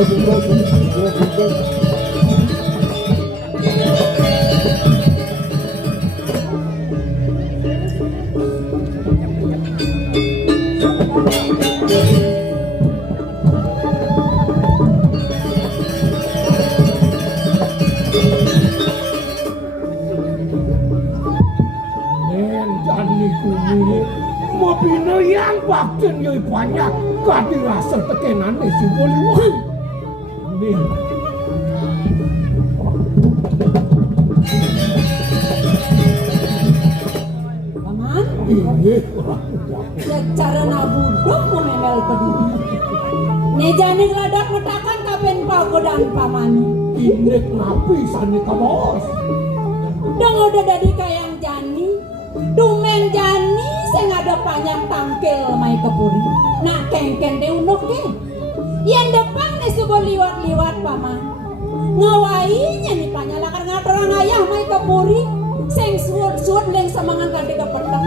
Mabina yang bakten yoy banyak kadirasa tekenan si Bollywood. Nih. Paman? Ini Secara nabudoh mememel kedua. Nejani geladak metakan kapen pagodan paman. ini napi sani ka bos. Dong udah dari kayang jani. Dumen jani sing ada panjang tangkil mai kepuri. Nak kengken de unuk ke. Yang depan nih subuh liwat-liwat paman. Ngawainya nih panyalakan ngaterang ayah mai kepuri. Sing suut-suut leng semangan kade kepeteng.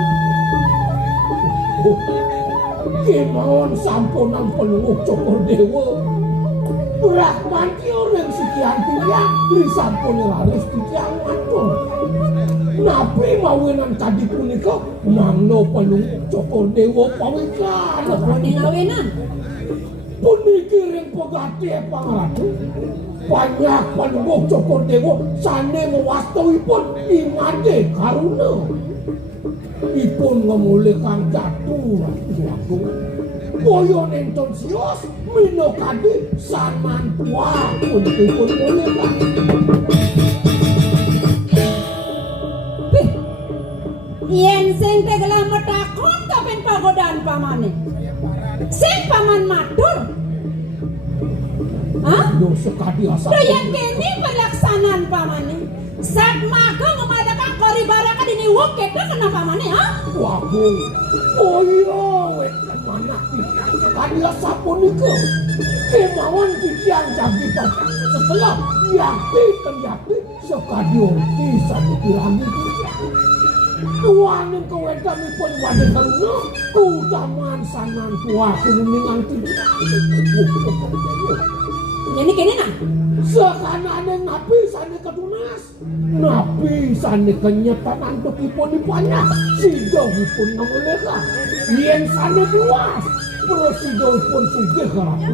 Kemauan sampunan pelunguk cokor dewa. Brahman ki orang sekian tiang beri sampun laris di tiang mantul. Napi mawinan tadi punika mangno pelunguk cokor dewa pawikan. Apa nih ngawinan? Puniki ring pegati pangratu. Banyak pelunguk cokor dewa sane mewastoipun ingade karuna. Ipun ngemulihkan jatuh waktu. Boyo nonton sios minokadi saman tua untuk ipun mulihkan. Yen sing tegelah metakon kapen pagodan pamane. Sing paman matur. Hah? Yo sekadi asa. Doyan kene pelaksanaan pamane. Sak maga ngemadakan kori baraka dini woket kena pamane ha? Waduh. Boyo wet mana sekadi asa punika. Kemauan titian jadi baca setelah yakti sekadi orti sani pirangi. Tuanin kewedami pun wadah karuna kudaman sanan tua kuningan tidak. Jadi kene nah. Sekanane napi sani ketunas. Napi sani kenyetan antuk ipun dipanyak. Sido ipun ngemuleka. Yen sani diwas. Terus sido ipun sugih karatu.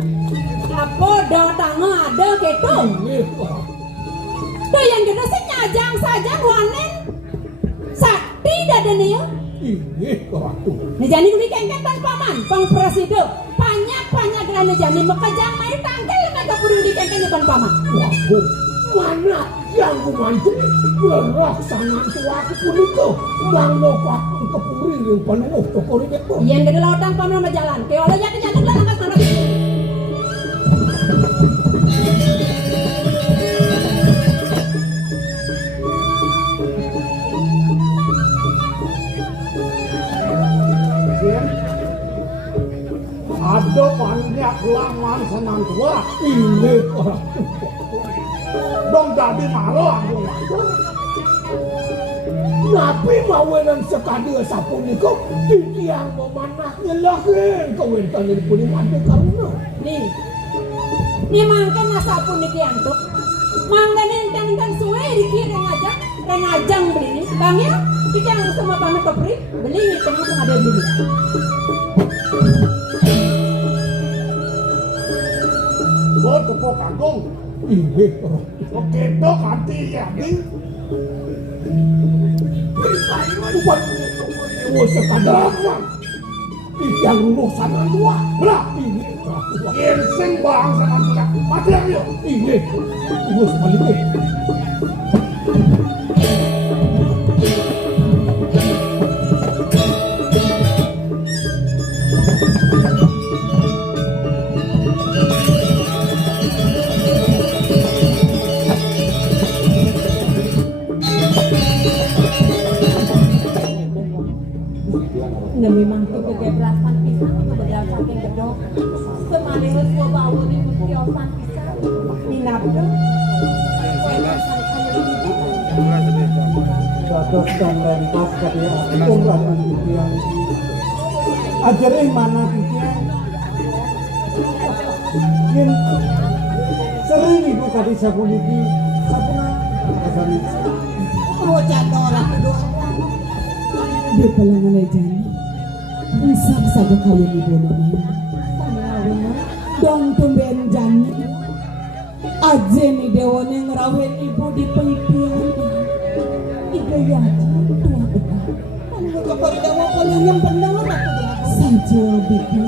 Apa datangnya ada gitu? Tuh yang gitu sih nyajang saja wanen. Sakti dadane ya. Ini karatu. Nejani demikian kan paman, pang presiden. Banyak gerane jani mekajang mai tangkel mereka puri dikengken pan paman. Waduh, mana yang kumantu pelaksanaan tuaku punika. Mangno pakun kepuri ring pelunguk tokori itu. Yang gede lautan paman sama jalan. Kayak oleh jatuh lah angkat sana. Ada banyak laman senang tua. Ini orang dong jadi malu aku. Napi mawenan sekadi sapunika titiang memanahnya lahin kawentan ini pun mati karuna. Nih mangkan nasapu nih kiantuk. Mangkan enten suwe dikiring aja, rengajang beli nih. Bang ya, kita yang sama pamer kepri beli nih tengah tuh ada beli. Bo tepuk kangkung. Ini oke to kanti ya nih. Buat sekadar yang lulusan tua belah ini ginseng bangsa tua mati ayo ini ibu sebaliknya memang kegebrasan pisang modal saking gedok semalius gua bawa nih mutiosan pisang ninabdo dados dan lentas kadi aturan titiang ajare mana titiang yen sering ibu kadi sapuniki sapuna kasani Oh jatuh orang kedua. Di pelangan ejani usah saja kalian ibu nani dong tumben jani aja nih dewa yang ngerawain ibu di pengipian ibu ya tua benar Anu kapal dewa paling yang pendang orang kedua. saja bibi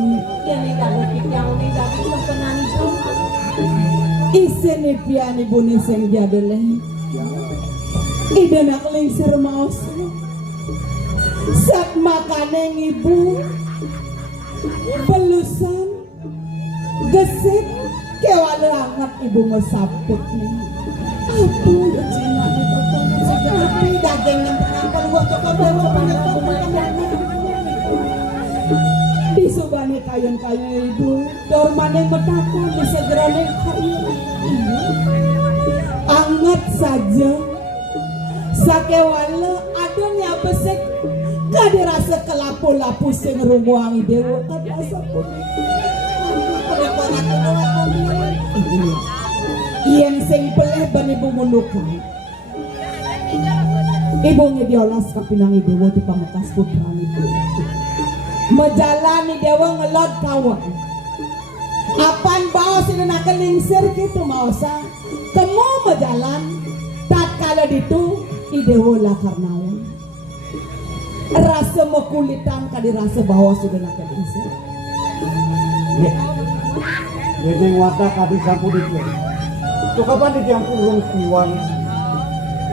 Yang ini gak lukit yang ini gak berkenan itu. isen ipian ibu niseng jadele ida nak lingsir maus sak makaneng ibu belusan gesit kewala hangat ibu ngesaput nih aku cina di pertama Tapi daging yang pengampun gua kapal dewa pengampun. di subane kayon-kayon ibu dorman yang betapa di segerane kayu anget saja sakewala adonya besek kade rasa kelapu-lapu sing rumuangi dewa kade rasa pun yang sing peleh ban ibu menukan ibu ngediolas kapinang dewa di pamekas putra ibu menjalani dewa ngelot kawan apan bawa sila nakalingsir gitu mausa kamu menjalan tak kala ditu idewo lah karnawan rasa mekulitan kadi rasa bawa sudah nakalingsir jadi watak kadi sapuniki itu kapan di tiang kurung kiwan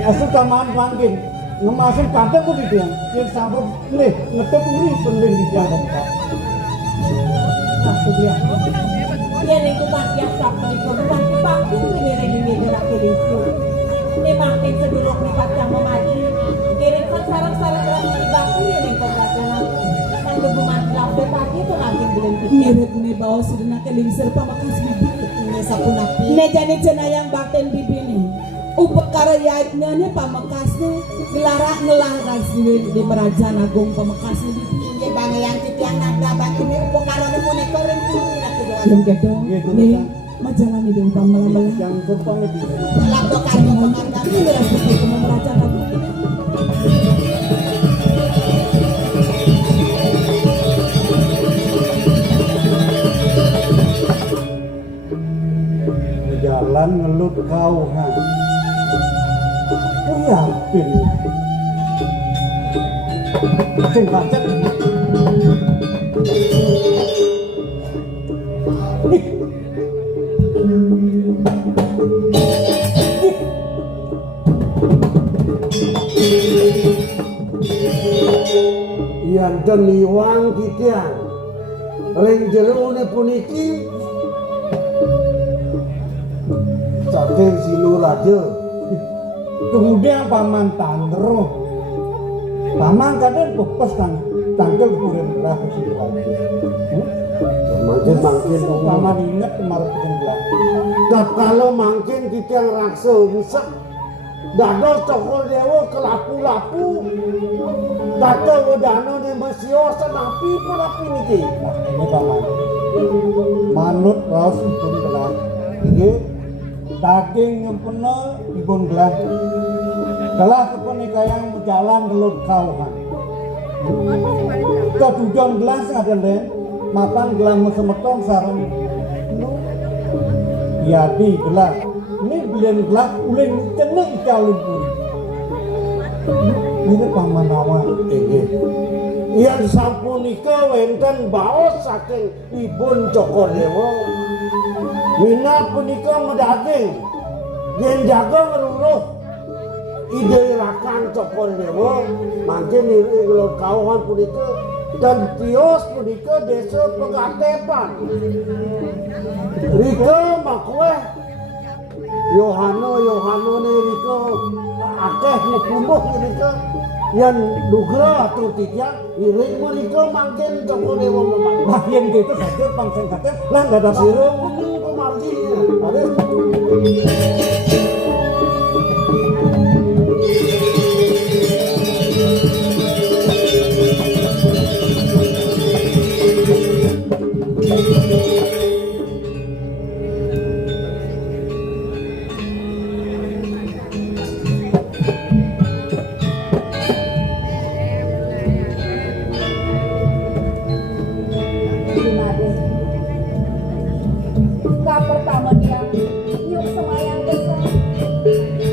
asal tamaan mangkin ngemasin kante ko di tiang yang sampur leh ngetep uri penting di tiang kapal aku dia Yan ay kumakyak sa panipunan. Bakit rinirigimigil ang kilisyo? Ni makin sa dulok ni Katyang Mamaji. Kirin sa sarang-sarang lang ni Bakit yan ay pagkakalang. Ang lubumantilaw sa tagi ito natin bilang ngirit ni bawa sudah nakalingsir pamakas bibi Ini sa punapi. ne jani cenayang baten bibi ni upakarayatnya ni pamakas ni gelara ngelaras di Merajan Agung pamakas ni bibi Hindi bangayang titiyang nagdabat. Ini upakaroon mo ni Korin. yang gedong nih majalah di upang malam-malam yang kurang itu Alam to kayo pemandang. ini berarti ke Merajan Agung jalan ngelut kau kan oh yakin sing kacet Yang deniwang kitian ring jero ne puniki saking Sinu Raja kemudian paman Tandro paman kadang pepes tangkel kuren lah ke situ mangkin paman ingat kemarin kuren lah dan kalau mangkin kitian raksa rusak dado cokol dewa kelapu-lapu dado wedano ne masio senapi perapi niki nah ini paman manut raus ibun gelah ini daging yang penuh ibun gelah gelah kepenikahan berjalan gelut kauhan ketujuan gelas adalah mapan gelah mesemetong sarang yadi gelah ini belian gelah uling ceneng icalun pun ini paman awan yang sampunika wenten baos saking ibun Cokodewa wina punika medaging yen jaga ngeruruh ide rakan Cokodewa mangkin iri ngelot kauhan punika dan tios punika desa Pegatepan rika makueh Yohano ne rika akeh ngepunduh rika yang nugra atau tiga iring mereka mangkin Cokodewa memang nah yang gitu saja pangsen kata lah nggak ada sirung ini pemarji ada Yuk semayang besar.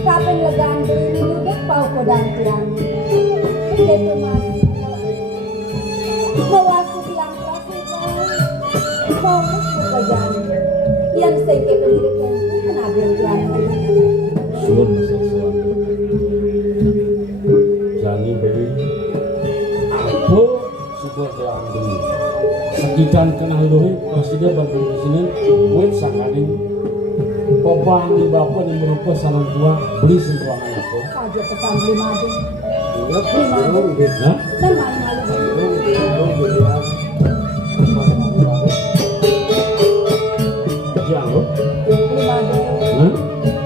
Kapan legaan beli minum pau kodang tiang. Gitu mas. Mewaktu tiang prasidang. Fokus pekerjaan. Yang sengke pendidikan kena berjalan. Suun suun. Jani beli apa syukur doang beli. Sekitar kena lori presiden bagi di sini buat sakaring pobang di bapak yang berupa sarang tua beli sentuhan aku. Saja pesan beli madu. Iya, nah, Dan malu-malu. jangan lo, Beli madu. nah,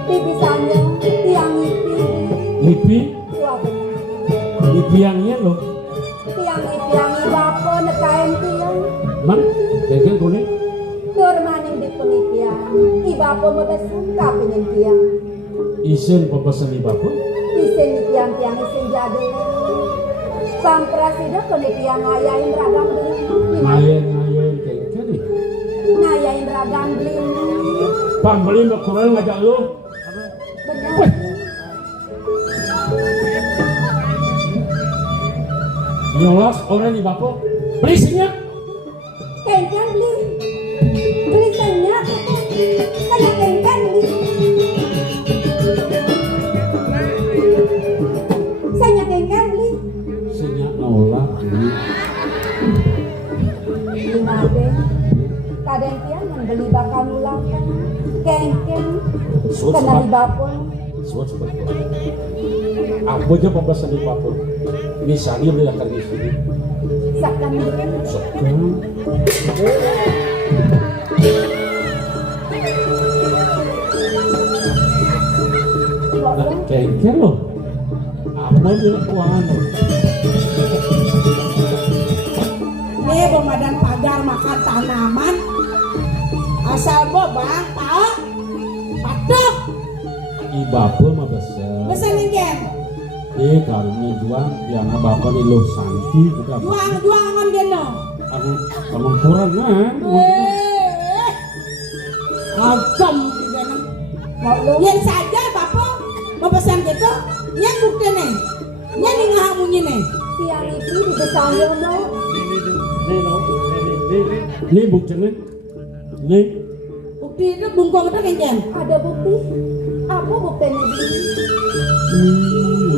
Tipisannya tiang lipi, tua benar. lipi yangnya lo, Tiang bapo nekain tiang. man, kayak gini, Nur maning di penitian. Ibapo mabesuk kapinin tiang. isen pepesan di bapak, Isen di tiang-tiang isen jadul. Sang presiden penitian ngayain ragam beli. ngayen kayak gini, Ngayain ragam beli. pambeli berkurang ngajak lo, Benar. nyolas orang di bapak, beli senyap, Kengkeng beli. Beli senyap. Kayak kengkeng beli. Saya kengkeng beli. senyap nolak beli, Lima ben. Kadang tiang membeli bakal ulang. Kengkeng. suat Kena suat, di bapun. suat suat, apa aja pepesan di bapak, misalnya beli akan di sini, Sakkan beli. sekarang. Nah, kengker loh. Apa bilang keuangan loh? Nih pemadam pagar makan tanaman. Asal bobang tahu. Patok. Ibapo mah besar. Pesan nih Karena juang yang bapak ni lo santi kita. Juang ngon geno. Kamu kurang kan? Agam geno. Mau lu. Yang saja bapak memesan gitu. Yang bukti nih. Yang nih ngahamunyi nih. Tiang itu di besar no. Ini buktinya. Nih. Bukti itu bungkong itu kencan. Ada bukti. Apa buktinya di?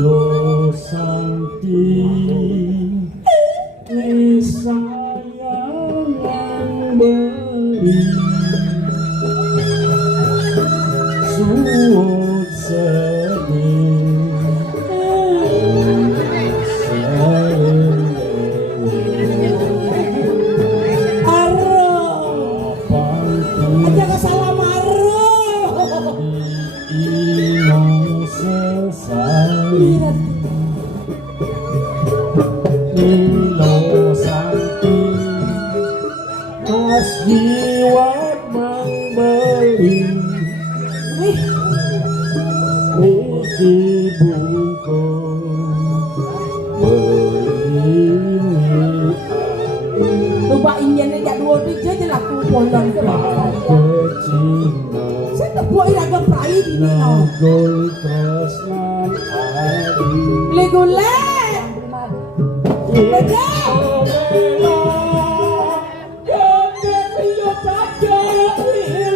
Lo santi. Ni sayang yang beri. Suut sedih. Aja kesalah maro. Lo santi mas jiwat memberi Niki bungkung beli Lupa injennya jadwal dia je laku polong tu. Cina Saya tak buat iraga perai di ni no. Nagol tresnan adi Legule. Lega.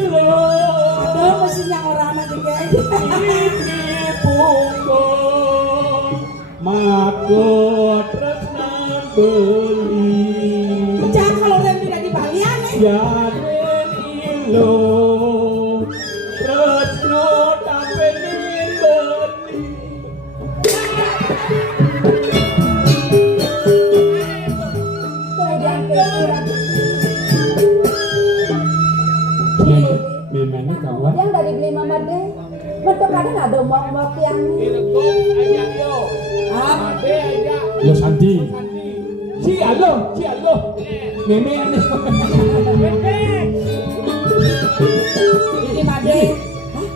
Ada mesin yang orang macam ni. Mako tresnan beli Jangan kalau orang tidak di Bali aneh. Jaden ilo tresno tapenin beli memangnya kawan Yang dari beli mama deh. Betul kadang ada mok-mok yang lo santi si alo meme ane Ini made. Hah?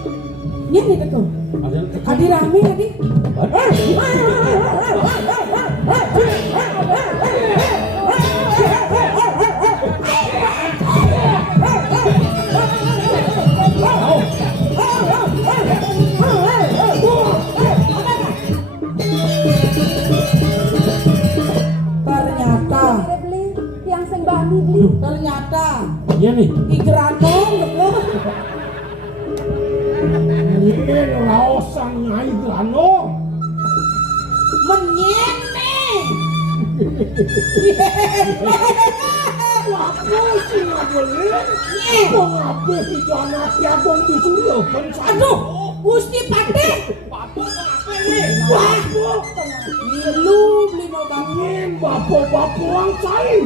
Ni ni betul. Adi rame adi. Yen raosan Nyai Grano. Menyene. Wapo sing ngabelir? Wong ape iki anak Agung disuruh kencana. Aduh, Gusti Patih. Wapo ape iki? Wapo. Lu beli nobar. Yen bapo wang cair.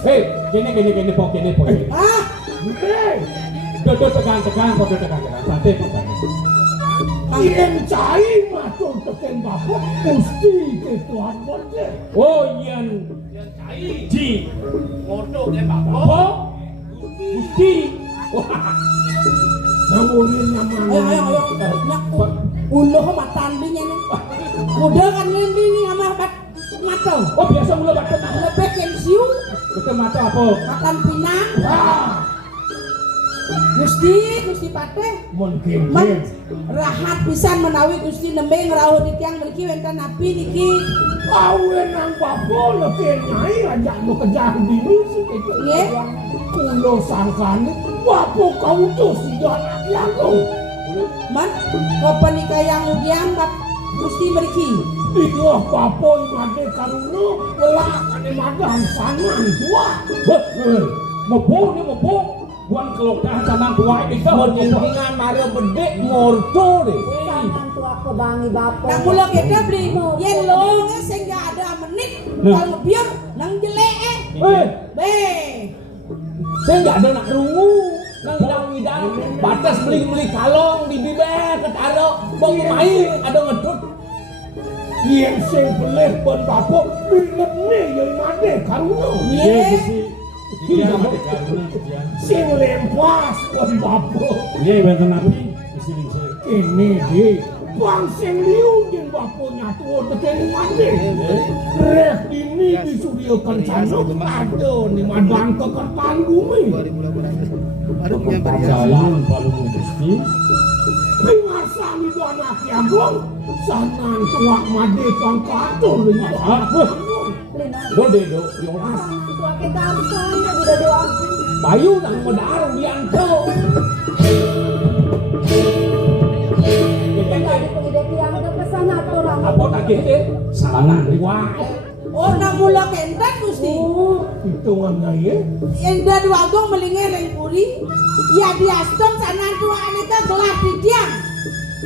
Hei, gini pok. Ah, Hei, Duduk tekan, santai. yen cair matur teken bapo Gusti ketuan bote. Oh, Yan Ji. Apa? Gusti. Wah, Nangurin nyaman. ayo. Nak uluh matandingnya nih. Udah kan linding sama mata. oh biasa mula bakat. Lebih kensiu, Betul mata apa? makan pinang. Ah, Gusti Patih. mungkin. Man, rahat pisan menawi Gusti nembe ngerawuh di tiang mriki wonten napi niki. Awen nang bapo leken Nyai ajak lo kejah dini sih kejo. Nggih. Kulo sangkane bapo kau tuh si anak Agung. Man, kapan nikah yang udian bab Gusti mriki? Itulah bapo imade karuno welak ane madan sanan tua. Mopo. Buang kelokahan sanang tua ini kau. Mendingan Mario bedek morto deh. Tangan tua kebangi bapo. Nah kula kita beli yen longe sing gak ada menit kalau biar nang jeleke. Be. Saya nggak ada nak rungu. Nang idang batas beli kalong di bibir ketaro mau main ada ngedut. Yen sing beleh pun bapo bilep ne yo imade karuno. Nggih. Dia mati karuna dia. Sing lempas pun bapo. Dia wonten api isi lingse. Ini di bang sing liu jeung bapo nyatu teken imade. Reh ini disuruh kencana. Aduh ni madan ke kertan bumi. Jalan palung Gusti. Ringasan itu anak Agung. Sanan tuak made pangkatul dengan Agung. Gede do diolas. Tua kita amsan udah doa. Bayu nang medarung diangkau. Kita nggak ada pengide tiang ada pesan aturan. Apa tak gede? Salah wah. Oh nang mula kenten Gusti. Hitungannya ya. Enda dua gong melinge reng puri. Ya diaston sanan tuaan itu gelah di tiang.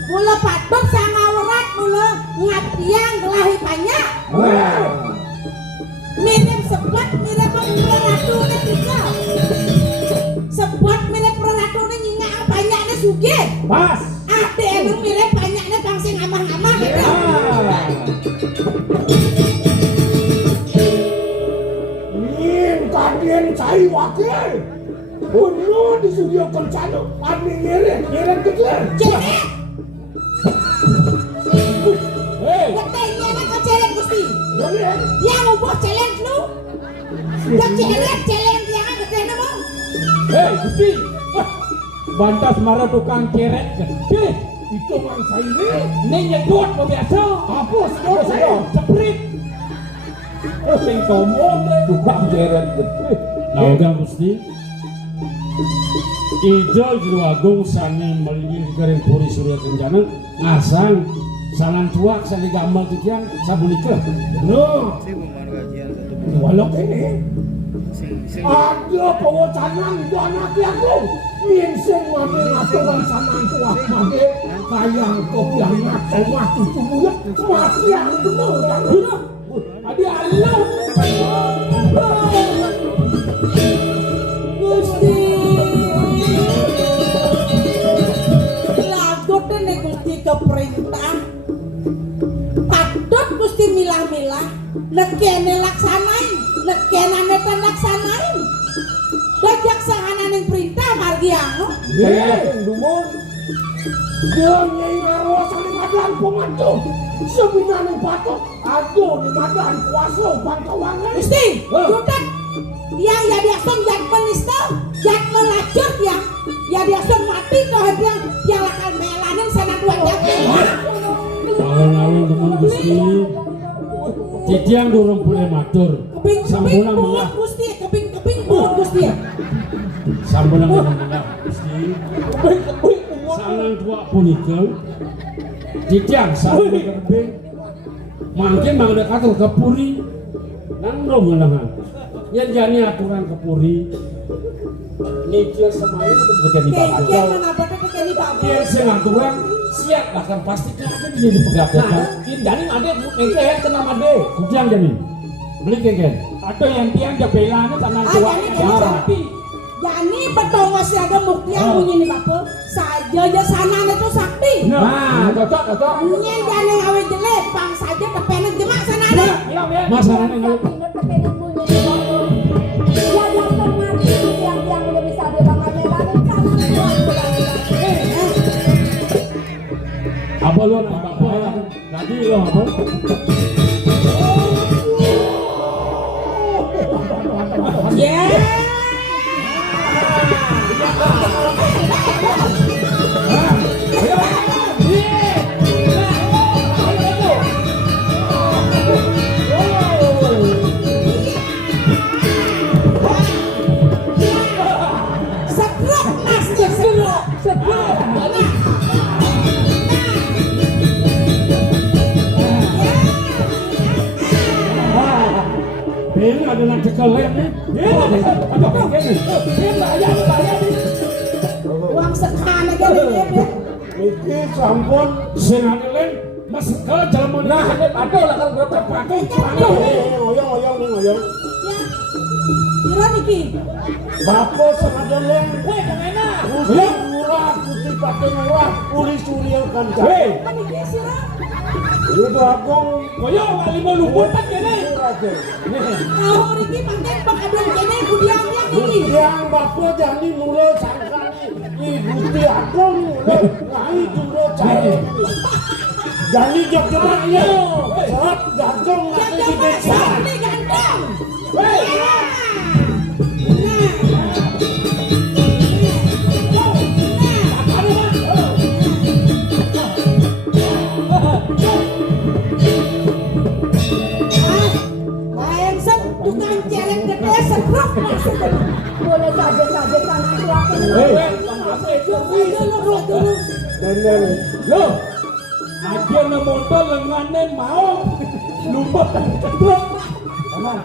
Mula patut sangawrat mula ngatiang gelahi banyak. Mirip sebut mirip peratu ne tiga. Sebut mirip peratu ne nyingak banyaknya suge. Pas. Ade emang mirip banyaknya bangsa ngamah-ngamah gitu. Nin kadien cai wakil. Uno disuruh kencana. Adi nyeret kecil. Jelek. Hei, Ketenya nak kecelek Gusti. Jelek. Dia ngubah challenge lu. Kecelek yang ketenya mau. Gusti. Wah, bantas marah tukang kerek gede. Hitungan saya ini. Ini nyedot biasa. Apa skor saya? Ceprit. Oh, sing tomong deh. Tukang jeret gede. Nauga Gusti. Ida Juru Agung sani melingin garing puri Surya Kencana ngasang sanan tuak sani gamal tiang sabunika. No. Walau ini. Ada pewacanan itu anak Agung. Yen sing mati ngaturan sanan tuak mati. Kayang kopiang ngaco mati cubuyat. Mati yang bener kan? Adi Allah. Gusti. Lagu nih Gusti keperintah. Patut Gusti milah-milah. Nekene laksanain. Nekenane ten laksanain. Bajak sahananing perintah margi anu. Dumur. Dia nyai ngawasan di madan pemantu. Sebenarnya patut. Aduh di madan kuasa pangkawangan. Gusti, jutek. Yang ya diasum jat penista, jat melacur yang ya diasum mati kau yang lakal melanin sana dua jat. Alun-alun teman Gusti. Titiang dorong boleh matur. Keping Sampuna buat mangga. Gusti, keping buat Gusti. Sampeyan menang Gusti. Sangang tua punika titiang sampai kerbe mangke mangda katur kepuri nang dong ngeunangan yen jani aturan kepuri nikil semaya terjadi bakal Kengken kenapa teh kekeni babe? yen sing aturan siap bahkan pasti akan jadi pegawean Ini jadi made kengken kena made. kudiang jani beli kengken Atau yang tiang jabelana sama tua. Jani sapi. Jani betongo siaga muktiang bunyi nih bape. Saja aja sana itu sakti. Nah, cocok. Nyen jani ngawe jelek, pang saja kepenet jemak sana ada. masalahnya kalau Ingat kepengen punya di waktu. Ya jangan mati tiang-tiang udah bisa dia bakal melanin kanan apa lo apa tadi lo apa Yeah. Sekrok nasnya sekrok. ini ada nanti kelem nih ada kengken nih Uang sekan aja deh. Iki sampun sing ada lem masih ke jalan Nah, ada lah kalau berapa pakai. ngoyong nih. Ya. Kira niki. Bapak sengadeleng Weh, kemana? Gusti murah, Gusti pakai murah, uli surya kan Weh, Kan niki sirah. Itu agong koyo kali mau luput kan kene. Kau mriki mangken pakadon kene kudiang yang niki. Yang bapak jani mulai sangkani di Gusti agong mulai ngai juro cari. Jani jok-jok ya, saat gantong nanti di desa. Sakti ganteng. Tukang celeng gede sekrok masuk. boleh saja sana silakan. Dulu. Dan Loh, aja na motor lengane mau lupa cetrok. Aman,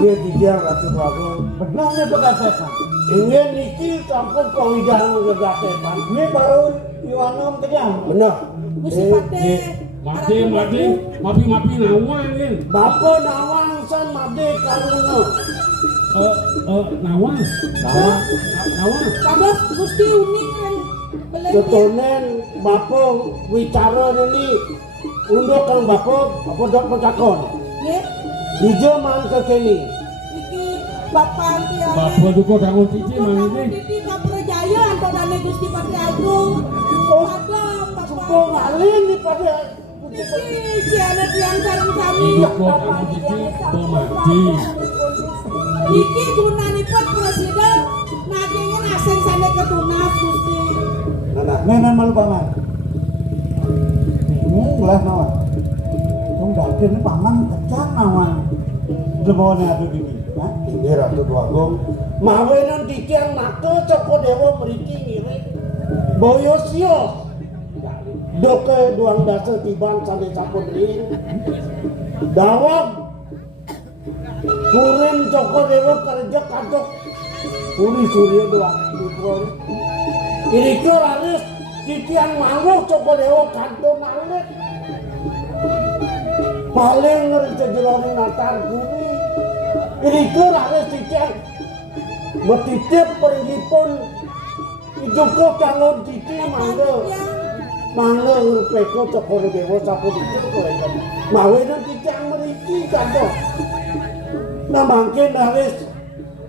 ini dia ratu agong. Benarnya berkatakan. Ini niki sampun kawijahan berkatakan. Ini baru Iwanom kenyang. Benar. Mesti pate. mapi nawang kan Bapak nawang san made karuna. nawang Kados Gusti unik kan. Ketonen bapak wicara ini untuk kang bapak apa dok petakon. Nggih. Dijo man ke kene. Iki Bapak Tiane. bapak duko dangun titi mang ini Titi Kaprajaya antodane Gusti Pati Agung. Oh, Ada Suko Bapak. ngalin nih pada Iki cianet yang sareng kami. duko dangun titi pemati Iki gunanipun presiden nagingin asing sampai ke tunas Gusti. Nenek malu paman. Belah nawan. Tung dakin ini paman kecang nawan. Demonya ada gini. Ini ratu agong. Mawenan tikiang nake coko dewa meriki ngirik. Boyo sios. Doke duang dasa tiban sampai capon ring. Dawab. Kurin coko dewa kerja kadok. Uli surya doang. Iriko laris titian manguh coko dewa kanto nalit. Paling ngerti jeroni natar bumi. Iriko laris titian betitip peringipun ijuko kangon titi manguh. Manguh ngerpeko coko dewa sapu dikit kolekan. Mawenan titian meriki kanto. Nah mungkin laris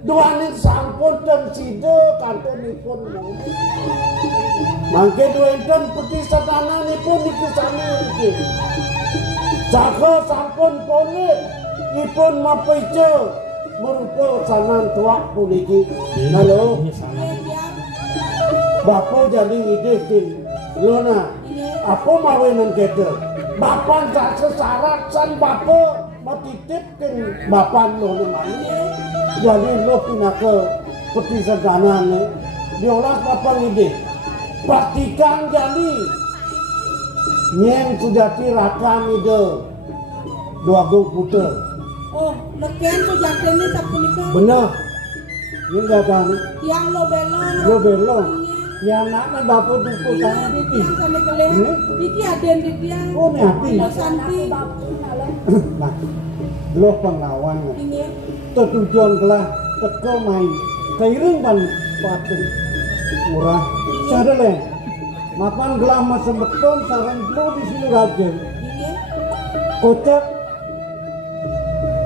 duanin sampun dan sida kantonipun mungkin. Mangke duwenten peti satananipun niku sami iki. Saka sampun polit ipun mapejo merupa sanan tuak puniki. Halo, Bapak jadi ngidih Lona. Apa mawenan kete? Bapak sak sesarat san Bapak matitipkeun Bapak lho mani. Jadi lo pinake peti sedanane diolah papan ide pastikan jadi nyeng sujati rakam ide dua gong puter Oh, leken tuh jatene sapunika. bener ini datang Yang lo belong. lo belong ya anaknya bapak duku Iya, sama di titi tiang sana keleh. Ini? Iki aden di tiang. oh ini hati Lo santi. nah lo pengawan Ini. tujuan kelah teko main kairing pan patung murah sadele mapan gelah masa beton sarang lo di sini raja Ini. kocak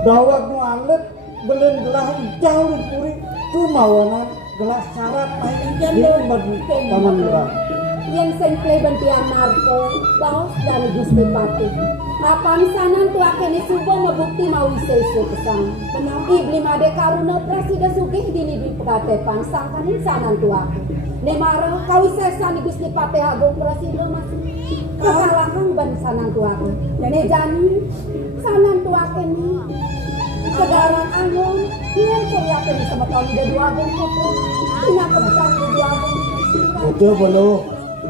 dawak nu alet belen gelah hijau di puri tumawanan gelah syarat main di tempat taman murah Yang sengklay bantian narko, baos dari Gusti Pati. Apang sanan tua kene subo mabukti mau isesu kesang. Ibli made karuna presida sugih dini di pekatepan sangkanin sanan tua. Ne maro kawisesan di Gusti Pati agung presida masih. Kesalahan ban sanan tua. Ne jani sanan tua kene. Segarang angon, yang saya kene sama tahun dua agung foto. Ina kebetulan dua agung. itu belum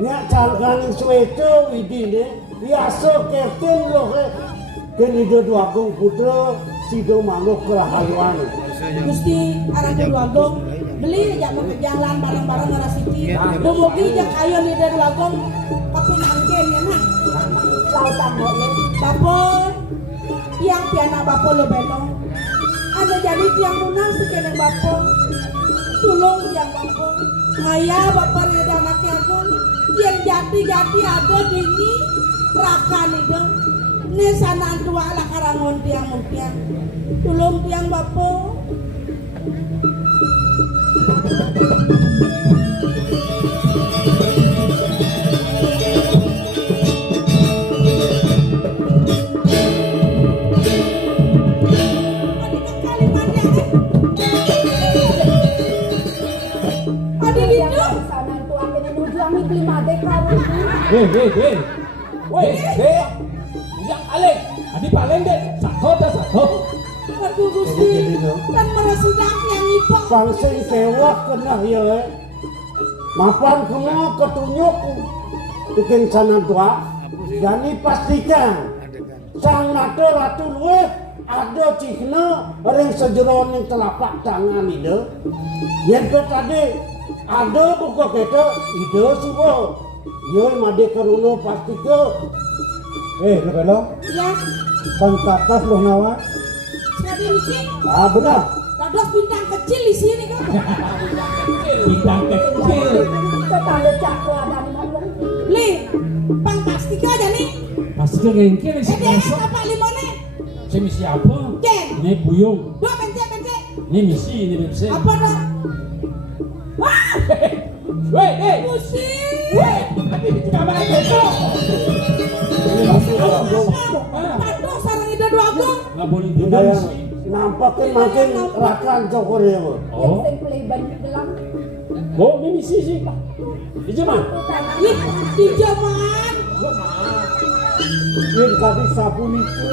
nyak calkan suweto widine biasa kerten loh kan ide dua gong putra sido manuk kerahaluan Gusti arah Duluagong beli aja mau jalan barang-barang ngarasiki. Dumugi jak ayo di Duluagong kapinanggen ya nah. Lautan mo ya. Bapon tiang piana bapon lo belong. Ada jadi tiang lunas sekeneng bapon. Tulung tiang bapon. Ngaya bapak reda anaknya agung. Yang jati-jati ada dini rakan itu. Ini sanaan tua ala karangon tiang-tiang. Tulung tiang bapon. Weh, yang alek, adi paling deh, sako. Aduh Gusti, kan meresidang yang ipok. pangsing tewak kena ya mapan kena ketunjuk bikin sana tua jadi pastikan sang nato ratu luwe ada cihna ring sejeron yang telapak tangan itu yang tadi ada buka kita ide subo yo made karuno pasti ke lo belum Ya, pangkatas lo nawa sekali ini benar ada bintang kecil di sini kan. Bintang kecil. Tetangga cakro ada di ngomong. Li, pang pasti aja nih. Pasti ke ngengkel si Dia Kaso. apa limone? Si misi apa? Jen. Ini buyung. Dua bence. Ini misi, ini misi. Apa dah? Wah, Weh, Gusti. tapi kabar besok. ini masuk Patuh sarang ida dua agong. Nggak boleh Udah duduk yang sih. nampakin makin rakan cokor ya Bu. Yang Oh, sengklay banyak gelang. oh ini misi sih. Ini mana? Ih, di jaman. Yang tadi sabun itu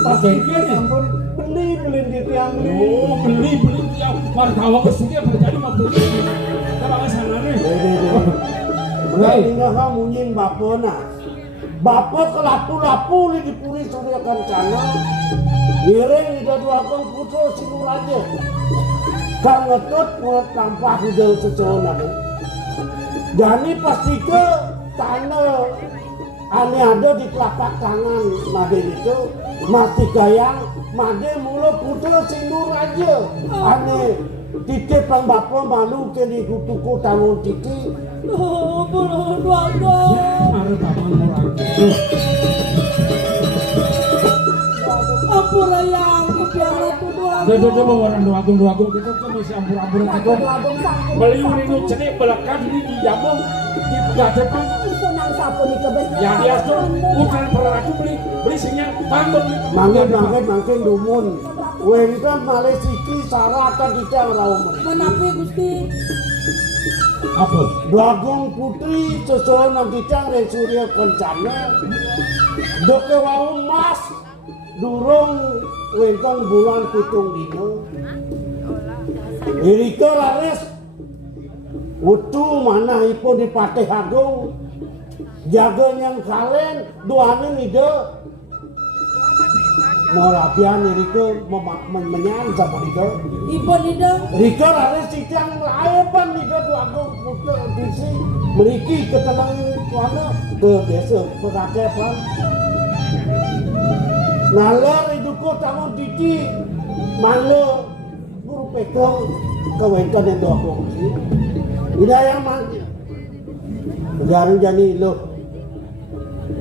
pasti Bengkel ya? sampun beli di tiang Oh, beli yang wartawan kesukia berjadi mau beli. Kita bakal sana nih. Nah, hingga kamu nyin bapona. Bapak kelapu-lapu di puri surya kancana. Ngiring di dua kong putra sinur aja. Kang ngetut mulut tampak hidau secona. Jadi pasti ke tanah ane ada di telapak tangan Maden itu masih gayang Maden mulut putra sinur aja. Ane titip pang bapak malu ke di tuku tangun titi. Oh, bulu dua agong. Ada taman murah. Apura yang kepiara tuh dua Dia agong. bawa orang dua agung kita tuh masih ampur-ampur kita. Labong sangkut. Beli ini cenik belakan ini di jambu di gadepan. Itu nang sapu di kebesaran. Ya dia tuh bukan peratu beli sinyal tambah. Makin dumun. Wengkan malesiki saratan tidak raum. Menapi Gusti. Apa? Bagong putri sesuai nanti cang surya kencana. Doke warung mas. Durung wengkan bulan pitung dino. Irika laris utuh manahipun di Patih Agung jaga yang kalen duane nida Morabian Rika menyan sama Rika Ibu Nida Rika laris sidang laepan Rika tu aku putar disi meriki ketenangan tuana ke desa pekakepan nalar iduku tamu didi malu guru pekong kawentan yang doa aku hidayah mati sekarang jadi lo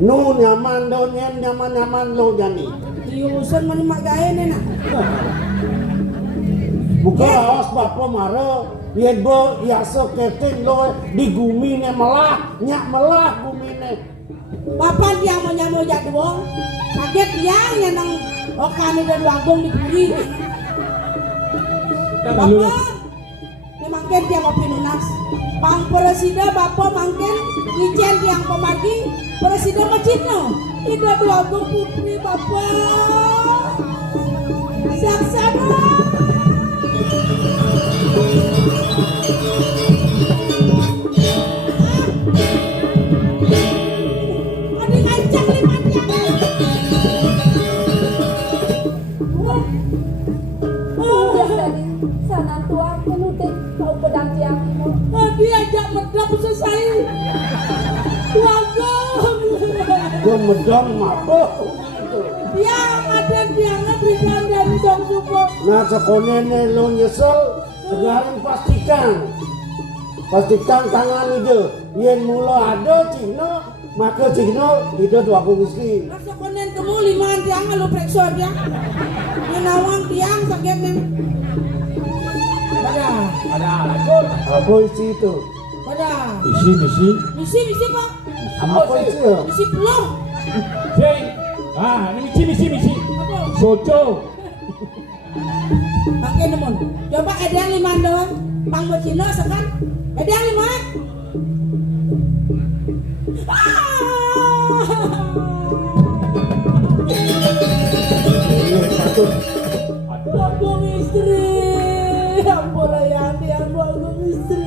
nu nyaman do nyaman lo jadi diusun menemak gaya nena bukan awas bapak marah yen bo yaso ketin lo di gumine melah nyak melah gumine bapak dia mau nyamu jadwal kaget dia nyenang okani dan wagung di kiri bapak memang kan dia mau pinunas pang presida bapak mangken ijen yang pemagi presida macino tidak wagung putri bapak saksana adik ngajak limatnya Jadi sana tua penutik kau pedang tiang itu. diajak medap selesai wagung gue medang mabok yang ada tiangnya berikan dari dong support nah sekonene lo nyesel sekarang pastikan tangan itu yen mula ada Cina maka Cina itu tuh aku mesti masa konen kamu limaan tiang lu prekso dia menawang tiang sakit nih pada apa isi itu pada misi pak apa isi ya misi pelong Jeng. Ah, ini misi. apa Soco. pakai nemon coba edang limaan doang pang bocino sekan edang limaan ini patut Wagung istri, ampun layani aku wagung istri.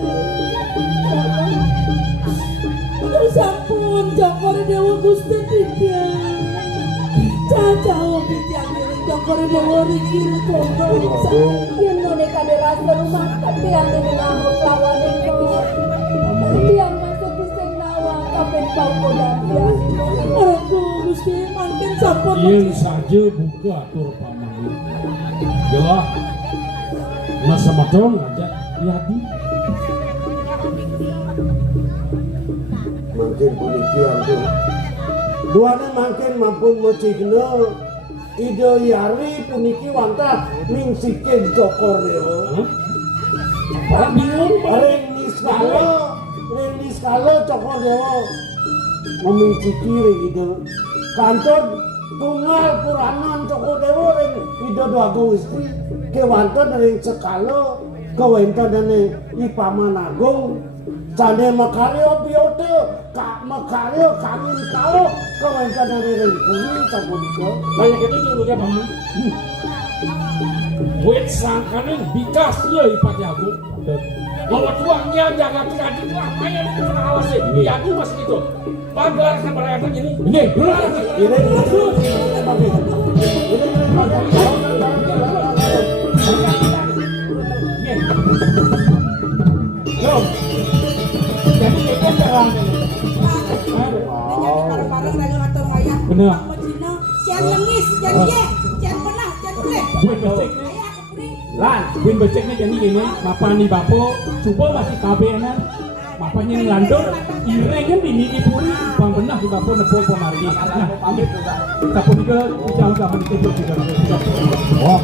Terus ampun, Jokor Dewa Gusti tidak. Cacawa bidiang diri Jokor Dewa rikir kono. Yang boneka dirasa rumah tapi yang ini ngamuk lawan itu. Yang masuk Gusti Nawa kapan kau podang tiang. Aku Gusti makin sampun. Yang saja buka atur pamali. Jelah. Masa macam aja Yadi. makin punikian tuh duane makin mampun mocigna ide yari puniki wanta mingsikin Jokor Dewa Orang bingung. ring niskala Jokor Dewa meminciki ring ide kantor tunggal puranan Jokor Dewa ring ide doago istri kewantan ring sekala kewantan dane ipaman agung Cande makaryo biyote, kak makaryo kangin kau, kewantan dari ring kuni cabudiko. Banyak itu judulnya paman. Wait sangkanin bikas lo ipat yagu. Kalau tuangnya jaga kerajaan lah, main itu awas sih. Yagu masih gitu. Pagar sama rakyat ini. Ini. Jadi kita terang. Jadi bareng-bareng lagi ngatur wayang. Bener. Pang bocino, cian lengis, cian ye, cian penah, cian kuleh. Win becek nih. Ayah kepuri. Lan, win becek nih jadi gini. Mapani bapo, coba masih kabenan. Mapanya yang landor, iring kan di puri. Bang benah di bapo nepo pemari. Nah, pamit juga. Kita pun juga, kita sama di juga. Wah,